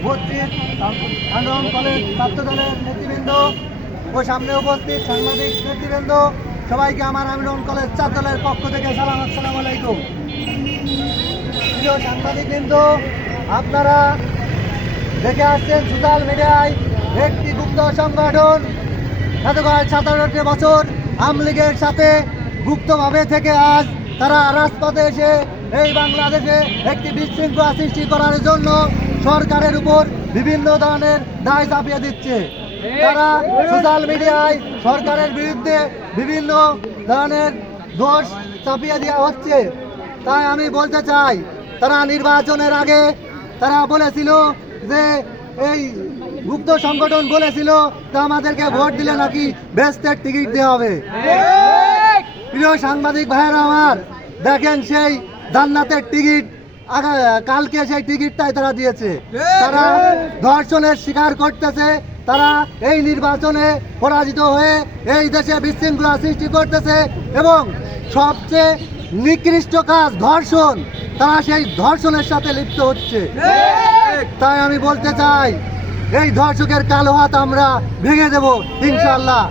উপস্থিত আন্দোলন কলেজ ছাত্র দলের নেতৃবৃন্দ ও সামনে উপস্থিত সাংবাদিক নেতৃবৃন্দ, সবাইকে আমার আন্দোলন কলেজ ছাত্র দলের পক্ষ থেকে সালাম, আসসালামু আলাইকুম। প্রিয় সাংবাদিকবৃন্দ, আপনারা দেখে আসছেন সোশ্যাল মিডিয়ায় একটি গুপ্ত সংগঠন গতকাল 17 বছর আওয়ামী লীগের সাথে গুপ্তভাবে থেকে আজ তারা রাজপথে এসে এই বাংলাদেশে একটি বিশৃঙ্খলা সৃষ্টি করার জন্য সরকারের উপর বিভিন্ন ধরনের দায় চাপিয়ে দিচ্ছে। তারা সোশ্যাল মিডিয়ায় সরকারের বিরুদ্ধে বিভিন্ন ধরনের দোষ চাপিয়ে দেওয়া হচ্ছে। তাই আমি বলতে চাই, তারা নির্বাচনের আগে তারা বলেছিল যে এই গুপ্ত সংগঠন বলেছিল যে আমাদেরকে ভোট দিলে নাকি বেহেশতের টিকিট দেওয়া হবে। প্রিয় সাংবাদিক ভাইয়েরা আমার, দেখেন সেই জান্নাতের টিকিট কালকে সেই টিকিটটাই তারা দিয়েছে। তারা ধর্ষণের শিকার করতেছে, তারা এই নির্বাচনে পরাজিত হয়ে এই দেশে বিশৃঙ্খলা সৃষ্টি করতেছে এবং সবচেয়ে নিকৃষ্ট কাজ ধর্ষণ, তারা সেই ধর্ষণের সাথে লিপ্ত হচ্ছে। তাই আমি বলতে চাই, এই ধর্ষকের কালো হাত আমরা ভেঙে দেব ইনশাআল্লাহ।